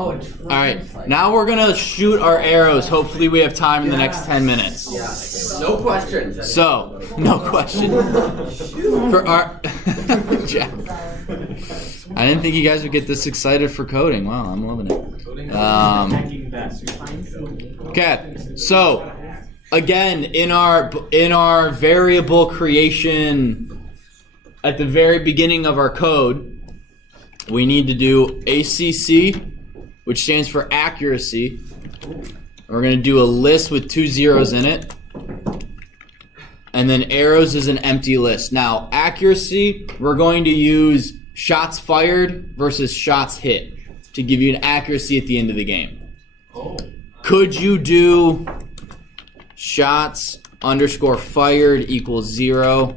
Oh, All right, now we're gonna shoot our arrows. Hopefully, we have time in the next 10 minutes. Yeah. No questions. So, no question. For our, Jeff. I didn't think you guys would get this excited for coding. Wow, I'm loving it. Okay, so again, in our variable creation at the very beginning of our code, we need to do ACC, which stands for accuracy. We're going to do a list with 2 zeros in it. And then arrows is an empty list. Now, accuracy, we're going to use shots fired versus shots hit to give you an accuracy at the end of the game. Could you do shots underscore fired equals 0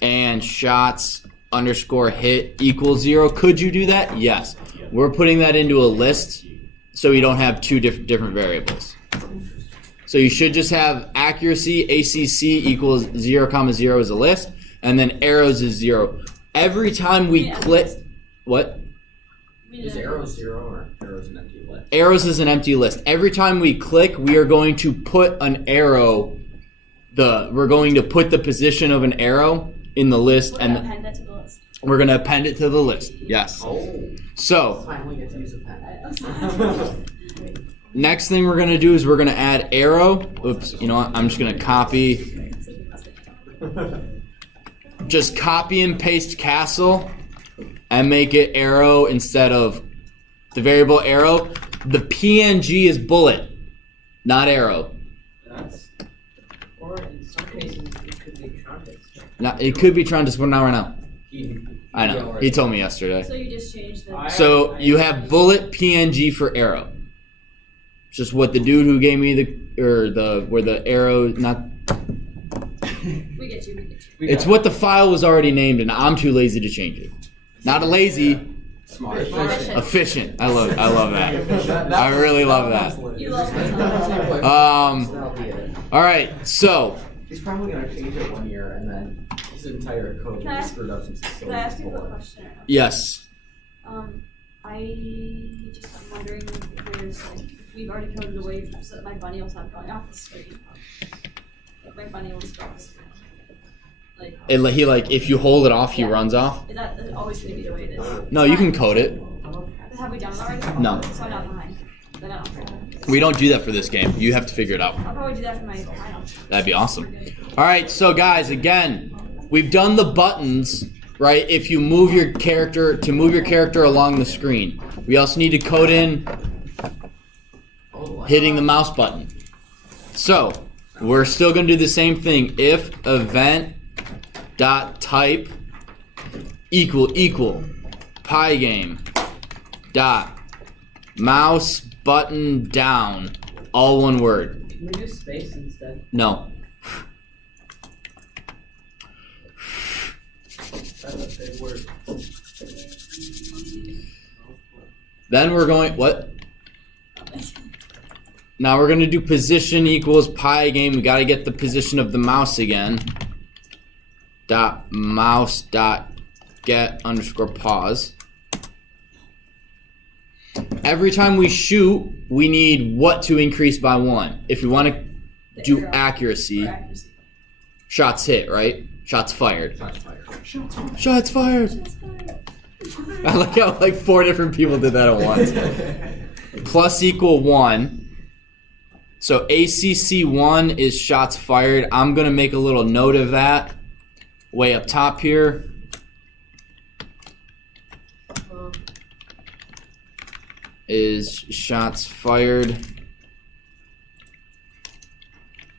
and shots underscore hit equals 0? Could you do that? Yes. We're putting that into a list so you don't have two different variables. So you should just have accuracy, ACC equals 0, 0 is a list, and then arrows is 0. Every time we click, what? Is arrows 0 or arrows an empty list? Arrows is an empty list. Every time we click, we are going to put an arrow, we're going to put the position of an arrow in the list, and append it to the list. we're going to append it to the list. Yes. Oh. So, Finally get to use a pen. next thing we're going to do is we're going to add arrow. Oops, you know what? I'm just going to copy. Just copy and paste castle and make it arrow instead of the variable arrow. The PNG is bullet, not arrow. Or in some cases, it could be Trontis. Now, it could be trying to split now right now. He I know. He told me yesterday. So you just changed the. So you have bullet PNG for arrow. It's just what the dude who gave me where the arrow, not. We get you. It's what the file was already named, and I'm too lazy to change it. Not a lazy, smart. efficient. I love that. I really love that. You lost my time. That'll be it. All right, so He's probably gonna change it 1 year and then his entire code will Can I be ask- screwed up since it's so Can I ask you a quick before. question? yes, I'm wondering if there's like if we've already coded away so that my bunny will stop going off the screen. Like my bunny will just go off the screen. Like if you hold it off, he Yeah. runs off. is that always going to be the way it is? No, you can code it. Have we done it already? No. So I'm not behind. Then I don't care. We don't do that for this game. You have to figure it out. I'll probably do that for my final. That'd be awesome. All right, so guys, again, we've done the buttons, right? If you move your character along the screen. We also need to code in hitting the mouse button. So we're still going to do the same thing. If event dot type equal pygame dot mouse button down, all one word. Can we do space instead? No. That's a big word. Then we're going, what? Now we're going to do position equals pygame. We got to get the position of the mouse again. Dot mouse dot get underscore pause. Every time we shoot, we need what to increase by 1. If we want to do accuracy, shots hit, right? Shots fired. Shots fired. I like how like 4 different people did that at once. Plus equal 1. So ACC 1 is shots fired. I'm going to make a little note of that way up top here. Is shots fired.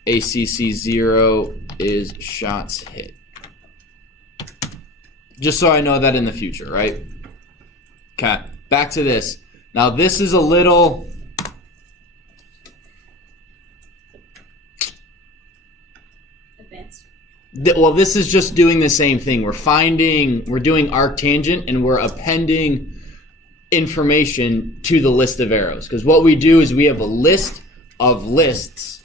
ACC 0 is shots hit. Just so I know that in the future, right? Okay, back to this. Now this is a little... Advanced. Well, this is just doing the same thing. We're doing arctangent and we're appending information to the list of arrows. Because what we do is we have a list of lists,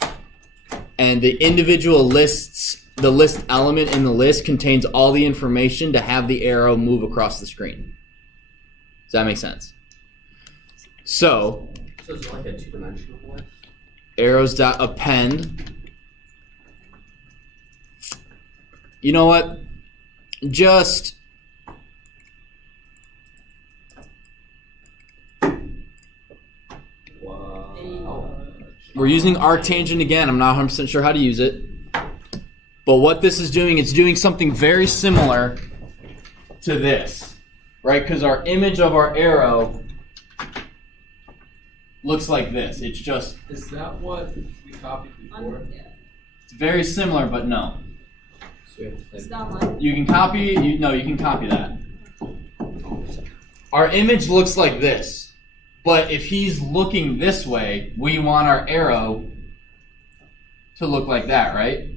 and the individual lists, the list element in the list contains all the information to have the arrow move across the screen. Does that make sense? So So it's like a two-dimensional list? arrows dot append. You know what? Just Wow. we're using arctangent again. I'm not 100% sure how to use it. But what this is doing, it's doing something very similar to this, right? Because our image of our arrow looks like this. It's just, Is that what we copied before? Yeah. it's very similar, but no. So we have to It's type- not mine. You can copy, you can copy that. Our image looks like this. But if he's looking this way, we want our arrow to look like that, right?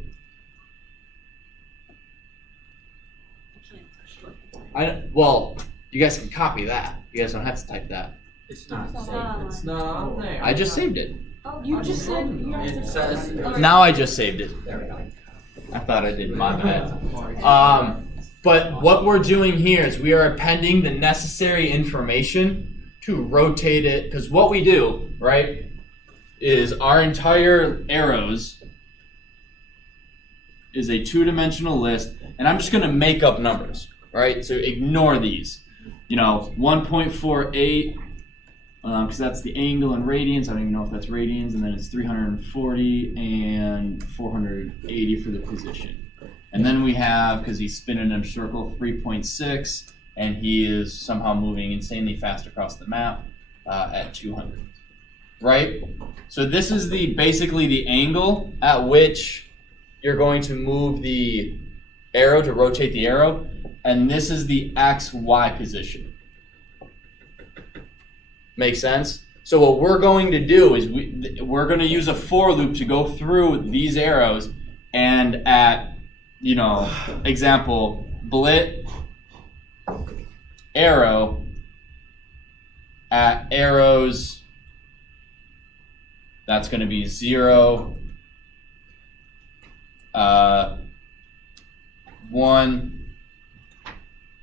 Well, you guys can copy that. You guys don't have to type that. It's not It's saved. not. It's not on there. I just saved it. Oh, You just said you have It to. says. Now I just saved it. There we go. I thought I did, my bad. But what we're doing here is we are appending the necessary information to rotate it. Because what we do, right, is our entire arrows is a two-dimensional list, and I'm just going to make up numbers, right? So ignore these. 1.48, because that's the angle in radians. I don't even know if that's radians, and then it's 340 and 480 for the position. And then we have, because he's spinning in a circle, 3.6, and he is somehow moving insanely fast across the map at 200, right? So this is basically the angle at which you're going to move the arrow to rotate the arrow, and this is the XY position. Make sense? So what we're going to do is we're going to use a for loop to go through these arrows, and at example, blit arrow at arrows, that's going to be 0, 1,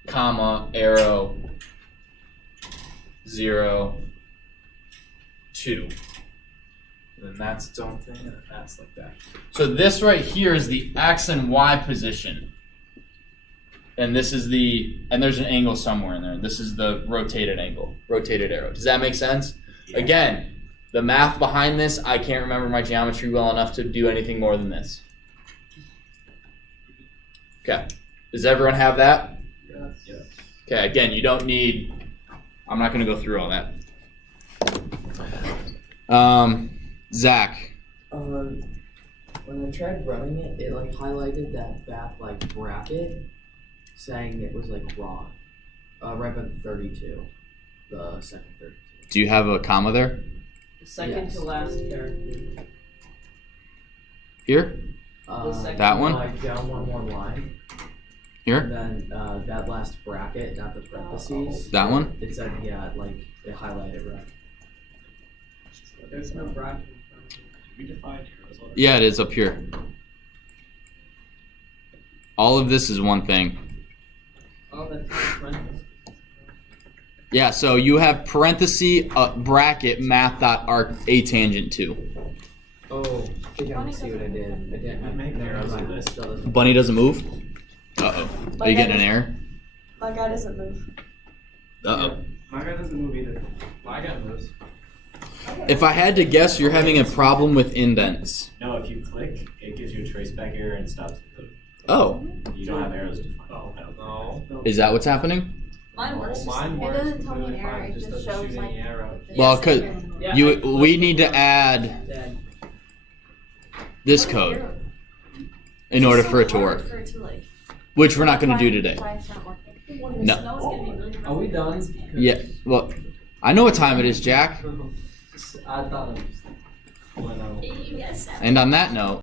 comma, arrow, 0, 2. And then that's its own thing, and then that's like that. So this right here is the X and Y position. And this is and there's an angle somewhere in there. This is the rotated angle, rotated arrow. Does that make sense? Yeah. Again, the math behind this, I can't remember my geometry well enough to do anything more than this. Okay. Does everyone have that? Yes. Okay, again, you don't need, I'm not going to go through all that. Zach. When I tried running it, it highlighted that bracket, saying it was wrong. Right by the 32, the second 32. Do you have a comma there? The second to last character. Here? The second That one? Down one more line. Here? And then that last bracket, not the parentheses. That one? It said, it highlighted right. There's no bracket. We defined arrows already. Yeah, it is up here. All of this is one thing. Oh, that's parentheses. Yeah, so you have parenthesis bracket math.arc a tangent 2. Oh, I think I see what I did. I didn't make arrows like this. Bunny doesn't move? Uh-oh. Are you getting an error? My guy doesn't move. Uh-oh. My guy doesn't move either. My guy moves. If I had to guess, you're having a problem with indents. No, if you click, it gives you a traceback error and stops the code. Oh. You don't have arrows defined. Oh, no. Is that what's happening? Mine works. Mine It works. doesn't tell me an really error, fine. it just doesn't shows, shoot any like, arrow. Well, because Yeah, we need to add Dead. this code in order for it to work, which we're not going to do today. Why it's not working. No. Are we done? Yeah, well, I know what time it is, Jack. I thought it was. And on that note,